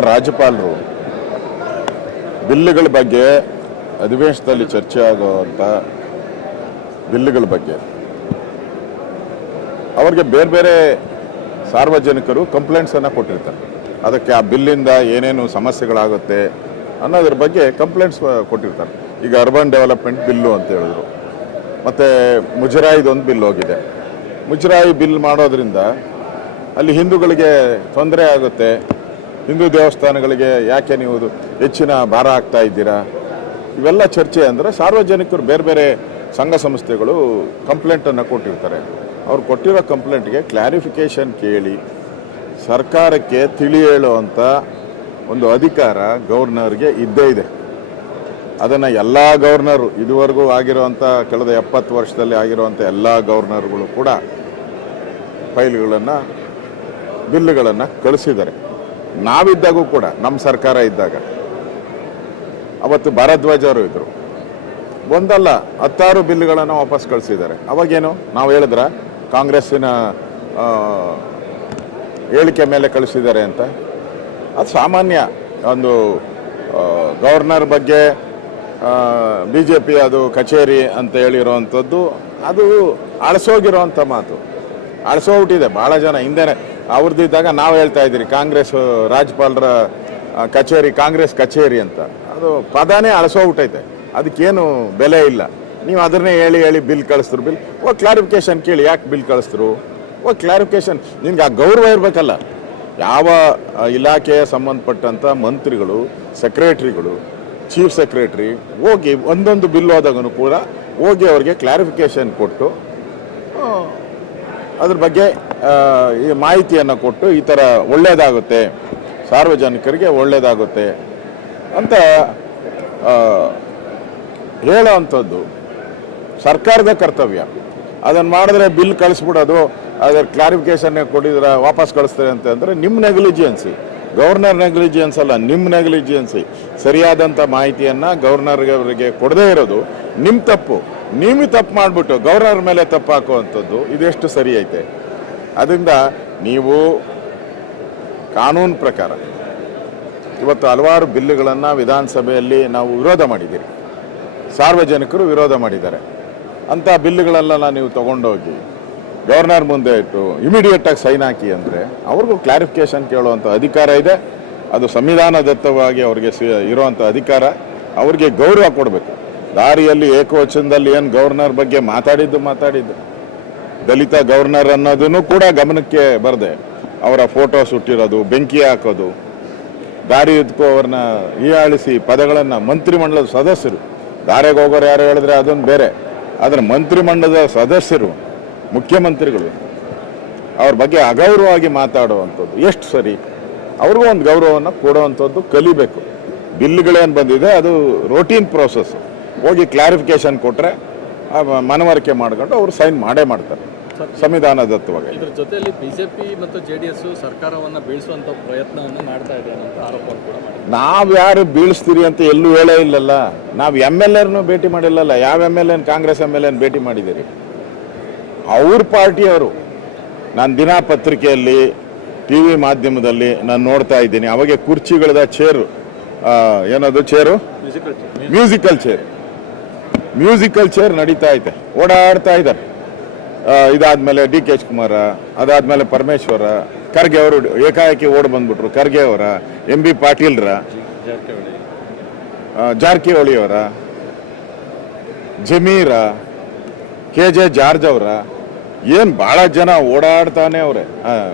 ರಾಜ್ಯಪಾಲರು, ಬಿಲ್ಲುಗಳ ಬಗ್ಗೆ ಅಧಿವೇಶನದಲ್ಲಿ ಚರ್ಚೆ ಆಗುವಂಥ ಬಿಲ್ಲುಗಳ ಬಗ್ಗೆ. ಅವ್ರಿಗೆ ಬೇರೆ ಬೇರೆ ಸಾರ್ವಜನಿಕರು ಕಂಪ್ಲೇಂಟ್ಸನ್ನು ಕೊಟ್ಟಿರ್ತಾರೆ. ಅದಕ್ಕೆ ಆ ಬಿಲ್ಲಿಂದ ಏನೇನು ಸಮಸ್ಯೆಗಳಾಗುತ್ತೆ ಅನ್ನೋದ್ರ ಬಗ್ಗೆ ಕಂಪ್ಲೇಂಟ್ಸ್ ಕೊಟ್ಟಿರ್ತಾರೆ. ಈಗ ಅರ್ಬನ್ ಡೆವಲಪ್ಮೆಂಟ್ ಬಿಲ್ಲು ಅಂತ ಹೇಳಿದ್ರು. ಮತ್ತು ಮುಜರಾಯಿದೊಂದು ಬಿಲ್ ಹೋಗಿದೆ. ಮುಜರಾಯಿ ಬಿಲ್ ಮಾಡೋದ್ರಿಂದ ಅಲ್ಲಿ ಹಿಂದೂಗಳಿಗೆ ತೊಂದರೆ ಆಗುತ್ತೆ. ಹಿಂದೂ ದೇವಸ್ಥಾನಗಳಿಗೆ ಯಾಕೆ ನೀವು ಹೆಚ್ಚಿನ ಭಾರ ಆಗ್ತಾ ಇದ್ದೀರಾ? ಇವೆಲ್ಲ ಚರ್ಚೆ ಅಂದರೆ ಸಾರ್ವಜನಿಕರು ಬೇರೆ ಬೇರೆ ಸಂಘ ಸಂಸ್ಥೆಗಳು ಕಂಪ್ಲೇಂಟನ್ನು ಕೊಟ್ಟಿರ್ತಾರೆ. ಅವ್ರು ಕೊಟ್ಟಿರೋ ಕಂಪ್ಲೇಂಟ್ಗೆ ಕ್ಲಾರಿಫಿಕೇಷನ್ ಕೇಳಿ, ಸರ್ಕಾರಕ್ಕೆ ತಿಳಿ ಹೇಳುವಂಥ ಒಂದು ಅಧಿಕಾರ ಗವರ್ನರ್ಗೆ ಇದ್ದೇ ಇದೆ. ಅದನ್ನು ಎಲ್ಲ ಗವರ್ನರು, ಇದುವರೆಗೂ ಆಗಿರುವಂಥ ಕಳೆದ ಎಪ್ಪತ್ತು ವರ್ಷದಲ್ಲಿ ಆಗಿರುವಂಥ ಎಲ್ಲ ಗವರ್ನರ್ಗಳು ಕೂಡ ಫೈಲ್ಗಳನ್ನು ಬಿಲ್ಲುಗಳನ್ನು ಕಳಿಸಿದ್ದಾರೆ. ನಾವಿದ್ದಾಗೂ ಕೂಡ ನಮ್ಮ ಸರ್ಕಾರ ಇದ್ದಾಗ, ಅವತ್ತು ಭಾರದ್ವಾಜ್ ಅವರು ಇದ್ದರು ಒಂದಲ್ಲ, ಹತ್ತಾರು ಬಿಲ್ಲುಗಳನ್ನು ವಾಪಸ್ ಕಳಿಸಿದ್ದಾರೆ. ಅವಾಗೇನು ನಾವು ಹೇಳಿದ್ರ, ಕಾಂಗ್ರೆಸ್ಸಿನ ಹೇಳಿಕೆ ಮೇಲೆ ಕಳಿಸಿದ್ದಾರೆ ಅಂತ. ಅದು ಸಾಮಾನ್ಯ ಒಂದು ಗವರ್ನರ್ ಬಗ್ಗೆ ಬಿ ಜೆ ಪಿ ಅದು ಕಚೇರಿ ಅಂತ ಹೇಳಿರೋವಂಥದ್ದು ಅದು ಅಳಸೋಗಿರೋವಂಥ ಮಾತು. ಅಳಸೋಗ್ಬಿಟ್ಟಿದೆ ಭಾಳ ಜನ. ಹಿಂದೆನೆ ಅವ್ರದ್ದಿದ್ದಾಗ ನಾವು ಹೇಳ್ತಾ ಇದ್ದೀರಿ, ಕಾಂಗ್ರೆಸ್ ರಾಜ್ಯಪಾಲರ ಕಚೇರಿ, ಕಾಂಗ್ರೆಸ್ ಕಚೇರಿ ಅಂತ. ಅದು ಪದಾನೇ ಅಳಸೋಗ್ಬಿಟ್ಟೈತೆ ಅದಕ್ಕೇನು ಬೆಲೆ ಇಲ್ಲ. ನೀವು ಅದನ್ನೇ ಹೇಳಿ ಹೇಳಿ ಬಿಲ್ ಕಳಿಸ್ರು ಬಿಲ್. ಓ ಕ್ಲಾರಿಫಿಕೇಶನ್ ಕೇಳಿ, ಯಾಕೆ ಬಿಲ್ ಕಳಿಸ್ರು ಓ ಕ್ಲಾರಿಫಿಕೇಶನ್ ನಿಮ್ಗೆ ಆ ಗೌರವ ಇರಬೇಕಲ್ಲ. ಯಾವ ಇಲಾಖೆಯ ಸಂಬಂಧಪಟ್ಟಂಥ ಮಂತ್ರಿಗಳು ಸೆಕ್ರೆಟ್ರಿಗಳು ಚೀಫ್ ಸೆಕ್ರೆಟ್ರಿ ಹೋಗಿ ಒಂದೊಂದು ಬಿಲ್ ಹೋದಾಗೂ ಕೂಡ ಹೋಗಿ ಅವ್ರಿಗೆ ಕ್ಲಾರಿಫಿಕೇಶನ್ ಕೊಟ್ಟು ಅದ್ರ ಬಗ್ಗೆ ಈ ಮಾಹಿತಿಯನ್ನು ಕೊಟ್ಟು ಈ ಥರ ಒಳ್ಳೆಯದಾಗುತ್ತೆ, ಸಾರ್ವಜನಿಕರಿಗೆ ಒಳ್ಳೆಯದಾಗುತ್ತೆ ಅಂತ ಹೇಳೋ ಅಂಥದ್ದು ಸರ್ಕಾರದ ಕರ್ತವ್ಯ. ಅದನ್ನು ಮಾಡಿದ್ರೆ ಬಿಲ್ ಕಳಿಸ್ಬಿಡೋದು, ಅದರ ಕ್ಲಾರಿಫಿಕೇಶನ್ ಕೊಟ್ಟಿದ್ರೆ ವಾಪಸ್ ಕಳಿಸ್ತಾರೆ ಅಂತ ಅಂದರೆ ನಿಮ್ಮ ನೆಗ್ಲಿಜಿಯನ್ಸಿ ಗವರ್ನರ್ ನೆಗ್ಲಿಜಿಯನ್ಸ್ ಅಲ್ಲ ನಿಮ್ಮ ನೆಗ್ಲಿಜಿಯನ್ಸಿ ಸರಿಯಾದಂಥ ಮಾಹಿತಿಯನ್ನು ಗವರ್ನರ್ಗೆ ಕೊಡದೇ ಇರೋದು ನಿಮ್ಮ ತಪ್ಪು. ನೀವು ತಪ್ಪು ಮಾಡಿಬಿಟ್ಟು ಗವರ್ನರ್ ಮೇಲೆ ತಪ್ಪು ಹಾಕುವಂಥದ್ದು ಇದೆಷ್ಟು ಸರಿ ಐತೆ? ಅದರಿಂದ ನೀವು ಕಾನೂನು ಪ್ರಕಾರ ಇವತ್ತು ಹಲವಾರು ಬಿಲ್ಲುಗಳನ್ನು ವಿಧಾನಸಭೆಯಲ್ಲಿ ನಾವು ವಿರೋಧ ಮಾಡಿದ್ದೀರಿ. ಸಾರ್ವಜನಿಕರು ವಿರೋಧ ಮಾಡಿದ್ದಾರೆ. ಅಂಥ ಬಿಲ್ಲುಗಳೆಲ್ಲ ನೀವು ತಗೊಂಡೋಗಿ ಗವರ್ನರ್ ಮುಂದೆ ಇಟ್ಟು ಇಮಿಡಿಯೇಟಾಗಿ ಸೈನ್ ಹಾಕಿ ಅಂದರೆ ಅವ್ರಿಗೂ ಕ್ಲಾರಿಫಿಕೇಶನ್ ಕೇಳುವಂಥ ಅಧಿಕಾರ ಇದೆ. ಅದು ಸಂವಿಧಾನದತ್ತವಾಗಿ ಅವ್ರಿಗೆ ಸಿ ಇರುವಂಥ ಅಧಿಕಾರ ಅವ್ರಿಗೆ ಗೌರವ ಕೊಡಬೇಕು. ದಾರಿಯಲ್ಲಿ ಏಕವಚನದಲ್ಲಿ ಏನು ಗವರ್ನರ್ ಬಗ್ಗೆ ಮಾತಾಡಿದ್ದು ಮಾತಾಡಿದ್ದು. ದಲಿತ ಗವರ್ನರ್ ಅನ್ನೋದನ್ನು ಕೂಡ ಗಮನಕ್ಕೆ ಬರದೆ. ಅವರ ಫೋಟೋ ಸುಟ್ಟಿರೋದು, ಬೆಂಕಿ ಹಾಕೋದು, ದಾರಿ ಎದ್ಕೋ ಅವ್ರನ್ನ ಹೀಯಾಳಿಸಿ ಪದಗಳನ್ನು ಮಂತ್ರಿಮಂಡಲದ ಸದಸ್ಯರು. ದಾರೆಗೆ ಹೋಗೋರು ಯಾರು ಹೇಳಿದ್ರೆ ಅದೊಂದು ಬೇರೆ. ಆದರೆ ಮಂತ್ರಿಮಂಡಲದ ಸದಸ್ಯರು, ಮುಖ್ಯಮಂತ್ರಿಗಳು, ಅವ್ರ ಬಗ್ಗೆ ಅಗೌರವವಾಗಿ ಮಾತಾಡುವಂಥದ್ದು ಎಷ್ಟು ಸರಿ. ಅವ್ರಿಗೂ ಒಂದು ಗೌರವವನ್ನು ಕೊಡುವಂಥದ್ದು ಕಲಿಬೇಕು. ಬಿಲ್ಗಳೇನು ಬಂದಿದೆ, ಅದು ರೋಟೀನ್ ಪ್ರೋಸೆಸ್ ಹೋಗಿ ಕ್ಲಾರಿಫಿಕೇಶನ್ ಕೊಟ್ಟರೆ ಮನವರಿಕೆ ಮಾಡ್ಕೊಂಡು ಅವರು ಸೈನ್ ಮಾಡೇ ಮಾಡ್ತಾರೆ. ಸಂವಿಧಾನದತ್ತವಾಗಿ ಇದ್ರ ಜೊತೆಯಲ್ಲಿ ಬಿಜೆಪಿ ಮತ್ತು ಜೆ ಡಿ ಎಸ್ ಸರ್ಕಾರವನ್ನ ಬೀಳಿಸುವಂತ ಪ್ರಯತ್ನವನ್ನು ಮಾಡ್ತಾ ಇದೆ ಅಂತ ಆರೋಪ ಕೂಡ ನಾವು ಯಾರು ಬೀಳಿಸ್ತೀರಿ ಅಂತ ಎಲ್ಲೂ ಹೇಳೇ ಇಲ್ಲಲ್ಲ? ನಾವು ಎಂ ಎಲ್ ಎರ್ನು ಭೇಟಿ ಮಾಡಿಲ್ಲಲ್ಲ? ಯಾವ M L N Congress M L N ಭೇಟಿ ಮಾಡಿದಿರಿ ಅವ್ರ ಪಾರ್ಟಿಯವರು ನಾನು ದಿನ ಪತ್ರಿಕೆಯಲ್ಲಿ ಟಿ ವಿ ಮಾಧ್ಯಮದಲ್ಲಿ ನಾನು ನೋಡ್ತಾ ಇದ್ದೀನಿ. ಅವಾಗೆ ಕುರ್ಚಿಗಳದ ಚೇರು ಏನದು chair musical chair musical chair ನಡೀತಾ ಇದೆ. ಓಡಾಡ್ತಾ ಇದ್ದಾರೆ. ಇದಾದ್ಮೇಲೆ ಡಿ ಕೆ ಶಿವಕುಮಾರ ಅದಾದ್ಮೇಲೆ ಪರಮೇಶ್ವರ, ಖರ್ಗೆ ಅವರು ಏಕಾಏಕಿ ಓಡ್ ಬಂದ್ಬಿಟ್ರು. ಖರ್ಗೆ ಅವರ, ಎಂ ಬಿ ಪಾಟೀಲ್ರ ಜಾರ್ಕಿಹೊಳಿ ಜಾರಕಿಹೊಳಿ ಅವರ, ಜಮೀರ, ಕೆ ಜೆ ಜಾರ್ಜ್ ಅವರ, ಏನು ಭಾಳ ಜನ ಓಡಾಡ್ತಾನೆ ಅವ್ರೆ.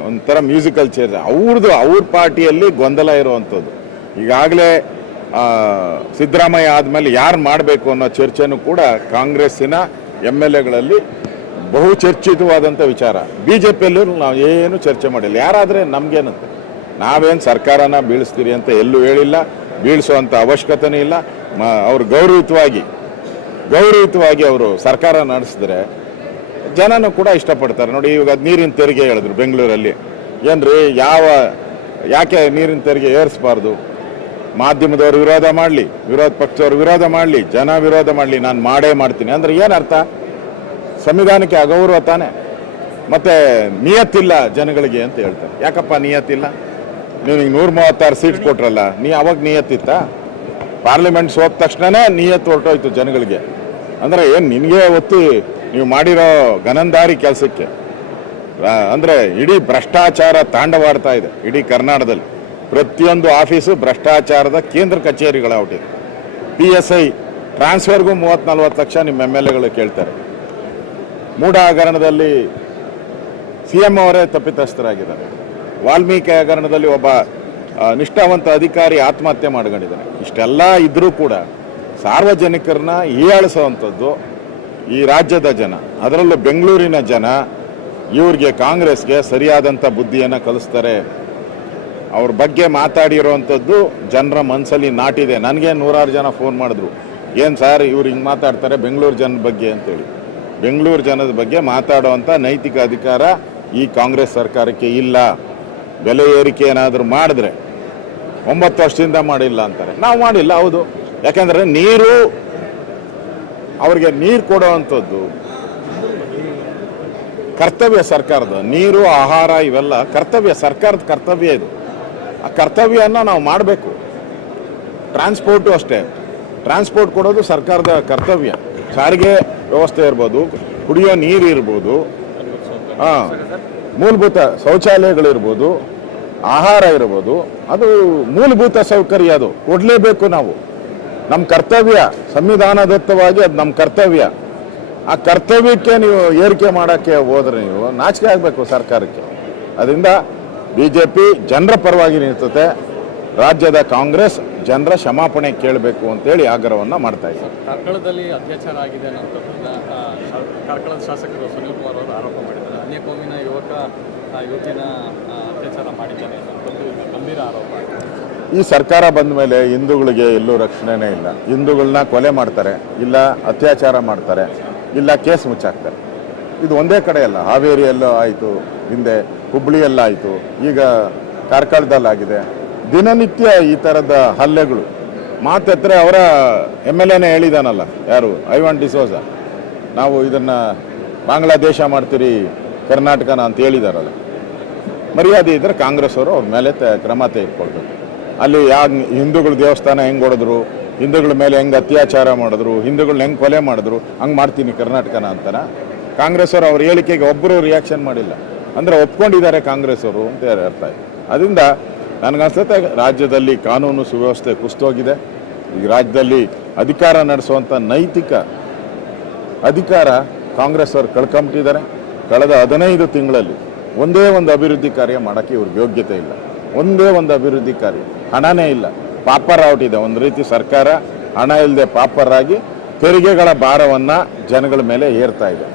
ಒಂಥರ ಮ್ಯೂಸಿಕಲ್ ಚೇರ್. ಅವ್ರದ್ದು ಅವ್ರ ಪಾರ್ಟಿಯಲ್ಲಿ ಗೊಂದಲ ಇರುವಂಥದ್ದು. ಈಗಾಗಲೇ ಸಿದ್ದರಾಮಯ್ಯ ಆದ್ಮೇಲೆ ಯಾರು ಮಾಡಬೇಕು ಅನ್ನೋ ಚರ್ಚೆನೂ ಕೂಡ ಕಾಂಗ್ರೆಸ್ಸಿನ ಎಂ ಎಲ್ ಎಗಳಲ್ಲಿ ಬಹು ಚರ್ಚಿತವಾದಂಥ ವಿಚಾರ. ಬಿ ಜೆ ಪಿಯಲ್ಲೂ ನಾವು ಏನು ಚರ್ಚೆ ಮಾಡಿಲ್ಲ. ಯಾರಾದರೆ ನಮಗೇನಂತೆ? ನಾವೇನು ಸರ್ಕಾರನ ಬೀಳಿಸ್ತೀರಿ ಅಂತ ಎಲ್ಲೂ ಹೇಳಿಲ್ಲ. ಬೀಳಿಸುವಂಥ ಅವಶ್ಯಕತೆನೇ ಇಲ್ಲ. ಮ, ಅವ್ರು ಗೌರವಿತವಾಗಿ ಗೌರವಿತವಾಗಿ ಅವರು ಸರ್ಕಾರ ನಡೆಸಿದ್ರೆ ಜನನೂ ಕೂಡ ಇಷ್ಟಪಡ್ತಾರೆ. ನೋಡಿ, ಇವಾಗ ನೀರಿನ ತೆರಿಗೆ ಹೇಳಿದ್ರು ಬೆಂಗಳೂರಲ್ಲಿ. ಏನ್ರಿ, ಯಾವ, ಯಾಕೆ ನೀರಿನ ತೆರಿಗೆ ಏರಿಸಬಾರ್ದು? ಮಾಧ್ಯಮದವರು ವಿರೋಧ ಮಾಡಲಿ, ವಿರೋಧ ಪಕ್ಷದವರು ವಿರೋಧ ಮಾಡಲಿ, ಜನ ವಿರೋಧ ಮಾಡಲಿ, ನಾನು ಮಾಡೇ ಮಾಡ್ತೀನಿ. ಅಂದ್ರೆ ಏನರ್ಥ? ಸಂವಿಧಾನಕ್ಕೆ ಅಗೌರವ ತಾನೆ. ಮತ್ತೆ ನಿಯತ್ತಿಲ್ಲ ಜನಗಳಿಗೆ ಅಂತ ಹೇಳ್ತಾರೆ. ಯಾಕಪ್ಪ ನಿಯತ್ತಿಲ್ಲ? ನಿನಗೆ ನೂರ ಮೂವತ್ತಾರು ಸೀಟ್ ಕೊಟ್ರಲ್ಲ, ನೀ ಅವಾಗ ನಿಯತ್ತಿತ್ತ? ಪಾರ್ಲಿಮೆಂಟ್ ಹೋದ ತಕ್ಷಣನೇ ನಿಯತ್ತು ಹೊರಟೋಯ್ತು ಜನಗಳಿಗೆ. ಅಂದರೆ ಏನು ನಿನಗೆ ಒತ್ತಿ ನೀವು ಮಾಡಿರೋ ಗನಂದಾರಿ ಕೆಲಸಕ್ಕೆ? ಅಂದರೆ ಇಡೀ ಭ್ರಷ್ಟಾಚಾರ ತಾಂಡವಾಡ್ತಾ ಇದೆ, ಇಡೀ ಕರ್ನಾಟಕದಲ್ಲಿ. ಪ್ರತಿಯೊಂದು ಆಫೀಸು ಭ್ರಷ್ಟಾಚಾರದ ಕೇಂದ್ರ ಕಚೇರಿಗಳಾಗ್ಬಿಟ್ಟಿದೆ. ಪಿ ಎಸ್ ಐ ಟ್ರಾನ್ಸ್ಫರ್ಗೂ ಮೂವತ್ತು ನಲ್ವತ್ತು ಲಕ್ಷ ನಿಮ್ಮ ಎಂ ಎಲ್ ಎಗಳು ಕೇಳ್ತಾರೆ. ಮೂಢ ಹಗರಣದಲ್ಲಿ ಸಿ ಎಂ ಅವರೇ ತಪ್ಪಿತಸ್ಥರಾಗಿದ್ದಾರೆ. ವಾಲ್ಮೀಕಿ ಹಗರಣದಲ್ಲಿ ಒಬ್ಬ ನಿಷ್ಠಾವಂತ ಅಧಿಕಾರಿ ಆತ್ಮಹತ್ಯೆ ಮಾಡ್ಕೊಂಡಿದ್ದಾರೆ ಇಷ್ಟೆಲ್ಲ ಇದ್ರೂ ಕೂಡ ಸಾರ್ವಜನಿಕರನ್ನ ಹೀಯಾಳಿಸುವಂಥದ್ದು ಈ ರಾಜ್ಯದ ಜನ. ಅದರಲ್ಲೂ ಬೆಂಗಳೂರಿನ ಜನ ಇವ್ರಿಗೆ ಕಾಂಗ್ರೆಸ್ಗೆ ಸರಿಯಾದಂಥ ಬುದ್ಧಿಯನ್ನು ಕಲಿಸ್ತಾರೆ. ಅವ್ರ ಬಗ್ಗೆ ಮಾತಾಡಿರೋವಂಥದ್ದು ಜನರ ಮನಸ್ಸಲ್ಲಿ ನಾಟಿದೆ. ನನಗೆ ನೂರಾರು ಜನ ಫೋನ್ ಮಾಡಿದ್ರು. ಏನು ಸರ್ ಇವ್ರು ಹಿಂಗೆ ಮಾತಾಡ್ತಾರೆ ಬೆಂಗಳೂರು ಜನ ಬಗ್ಗೆ ಅಂತೇಳಿ. ಬೆಂಗಳೂರು ಜನದ ಬಗ್ಗೆ ಮಾತಾಡುವಂಥ ನೈತಿಕ ಅಧಿಕಾರ ಈ ಕಾಂಗ್ರೆಸ್ ಸರ್ಕಾರಕ್ಕೆ ಇಲ್ಲ. ಬೆಲೆ ಏರಿಕೆ ಏನಾದರೂ ಮಾಡಿದ್ರೆ ಒಂಬತ್ತು ವರ್ಷದಿಂದ ಮಾಡಿಲ್ಲ ಅಂತಾರೆ. ನಾವು ಮಾಡಿಲ್ಲ, ಹೌದು. ಯಾಕೆಂದರೆ ನೀರು, ಅವರಿಗೆ ನೀರು ಕೊಡುವಂಥದ್ದು ಕರ್ತವ್ಯ ಸರ್ಕಾರದ. ನೀರು, ಆಹಾರ ಇವೆಲ್ಲ ಕರ್ತವ್ಯ, ಸರ್ಕಾರದ ಕರ್ತವ್ಯ ಇದು. ಆ ಕರ್ತವ್ಯನ ನಾವು ಮಾಡಬೇಕು. ಟ್ರಾನ್ಸ್ಪೋರ್ಟು ಅಷ್ಟೇ. ಟ್ರಾನ್ಸ್ಪೋರ್ಟ್ ಕೊಡೋದು ಸರ್ಕಾರದ ಕರ್ತವ್ಯ. ಸಾರಿಗೆ ವ್ಯವಸ್ಥೆ ಇರ್ಬೋದು, ಕುಡಿಯೋ ನೀರು ಇರ್ಬೋದು, ಹಾಂ, ಮೂಲಭೂತ ಶೌಚಾಲಯಗಳಿರ್ಬೋದು, ಆಹಾರ ಇರ್ಬೋದು, ಅದು ಮೂಲಭೂತ ಸೌಕರ್ಯ ಅದು. ಕೊಡಲೇಬೇಕು ನಾವು. ನಮ್ಮ ಕರ್ತವ್ಯ, ಸಂವಿಧಾನದತ್ತವಾಗಿ ಅದು ನಮ್ಮ ಕರ್ತವ್ಯ. ಆ ಕರ್ತವ್ಯಕ್ಕೆ ನೀವು ಏರಿಕೆ ಮಾಡೋಕ್ಕೆ ಹೋದ್ರೆ ನೀವು ನಾಚಿಕೆ ಆಗಬೇಕು ಸರ್ಕಾರಕ್ಕೆ. ಅದರಿಂದ ಬಿ ಜೆ ಪಿ ಜನರ ಪರವಾಗಿ ನಿಲ್ತತೆ ರಾಜ್ಯದ ಕಾಂಗ್ರೆಸ್ ಜನರ ಕ್ಷಮಾಪಣೆ ಕೇಳಬೇಕು ಅಂತೇಳಿ ಆಗ್ರಹವನ್ನು ಮಾಡ್ತಾ ಇದ್ದಾರೆ. ಕಾರ್ಕಳದಲ್ಲಿ ಅತ್ಯಾಚಾರ ಆಗಿದೆ ಕಾರ್ಕಳದ ಶಾಸಕರು ಸುನೀಲ್ ಕುಮಾರ್ ಅವರು ಆರೋಪ ಮಾಡಿದ್ದಾರೆ. ಅನ್ಯ ಕೋಮಿನ ಯುವಕ ಯುವತಿನ ಅತ್ಯಾಚಾರ ಮಾಡಿದ್ದಾರೆ ಗಂಭೀರ ಆರೋಪ. ಈ ಸರ್ಕಾರ ಬಂದ ಮೇಲೆ ಹಿಂದೂಗಳಿಗೆ ಎಲ್ಲೂ ರಕ್ಷಣೆನೇ ಇಲ್ಲ. ಹಿಂದೂಗಳನ್ನ ಕೊಲೆ ಮಾಡ್ತಾರೆ ಇಲ್ಲ ಅತ್ಯಾಚಾರ ಮಾಡ್ತಾರೆ ಇಲ್ಲ ಕೇಸ್ ಮುಚ್ಚಾಕ್ತಾರೆ. ಇದು ಒಂದೇ ಕಡೆ ಅಲ್ಲ. ಹಾವೇರಿಯಲ್ಲೂ ಆಯಿತು ಹಿಂದೆ ಹುಬ್ಳಿಯಲ್ಲಾಯಿತು ಈಗ ಕಾರ್ಕಳದಲ್ಲಾಗಿದೆ. ದಿನನಿತ್ಯ ಈ ಥರದ ಹಲ್ಲೆಗಳು. ಮಾತೆತ್ತರೆ ಅವರ ಎಂ ಎಲ್ ಎನೇ ಹೇಳಿದಾನಲ್ಲ, ಯಾರು? ಐವಾನ್ ಡಿಸೋಸ ನಾವು ಇದನ್ನು ಬಾಂಗ್ಲಾದೇಶ ಮಾಡ್ತೀರಿ, ಕರ್ನಾಟಕನ ಅಂತ ಹೇಳಿದಾರಲ್ಲ. ಮರ್ಯಾದೆ ಇದ್ರೆ ಕಾಂಗ್ರೆಸ್ ಅವರು ಅವ್ರ ಮೇಲೆ ಕ್ರಮ ತೆಗೆದುಕೊಳ್ಬೇಕು. ಅಲ್ಲಿ ಯಾವ ಹಿಂದೂಗಳ ದೇವಸ್ಥಾನ ಹೆಂಗೆ ಹೊಡೆದ್ರು ಹಿಂದೂಗಳ ಮೇಲೆ ಹೆಂಗೆ ಅತ್ಯಾಚಾರ ಮಾಡಿದ್ರು ಹಿಂದೂಗಳನ್ನ ಹೆಂಗೆ ಕೊಲೆ ಮಾಡಿದ್ರು, ಹಂಗೆ ಮಾಡ್ತೀನಿ ಕರ್ನಾಟಕನ ಅಂತಾನ. ಕಾಂಗ್ರೆಸ್ ಅವರು ಅವ್ರ ಹೇಳಿಕೆಗೆ ಒಬ್ಬರು ರಿಯಾಕ್ಷನ್ ಮಾಡಿಲ್ಲ. ಅಂದರೆ ಒಪ್ಕೊಂಡಿದ್ದಾರೆ ಕಾಂಗ್ರೆಸ್ ಅವರು ಅಂತ ಅರ್ಥ ಅದರಿಂದ ನನಗನ್ಸುತ್ತೆ ರಾಜ್ಯದಲ್ಲಿ ಕಾನೂನು ಸುವ್ಯವಸ್ಥೆ ಕುಸ್ತೋಗಿದೆ. ಈ ರಾಜ್ಯದಲ್ಲಿ ಅಧಿಕಾರ ನಡೆಸುವಂಥ ನೈತಿಕ ಅಧಿಕಾರ ಕಾಂಗ್ರೆಸ್ ಅವರು ಕಳ್ಕೊಂಬಿಟ್ಟಿದ್ದಾರೆ. ಕಳೆದ ಹದಿನೈದು ತಿಂಗಳಲ್ಲಿ ಒಂದೇ ಒಂದು ಅಭಿವೃದ್ಧಿ ಕಾರ್ಯ ಮಾಡೋಕ್ಕೆ ಇವ್ರಿಗೆ ಯೋಗ್ಯತೆ ಇಲ್ಲ. ಒಂದೇ ಒಂದು ಅಭಿವೃದ್ಧಿ ಕಾರ್ಯ ಹಣನೇ ಇಲ್ಲ. ಪಾಪರ್ ಇದೆ. ಒಂದು ರೀತಿ ಸರ್ಕಾರ ಹಣ ಇಲ್ಲದೆ ಪಾಪರ್ ಆಗಿ ತೆರಿಗೆಗಳ ಭಾರವನ್ನು ಜನಗಳ ಮೇಲೆ ಏರ್ತಾ ಇದೆ.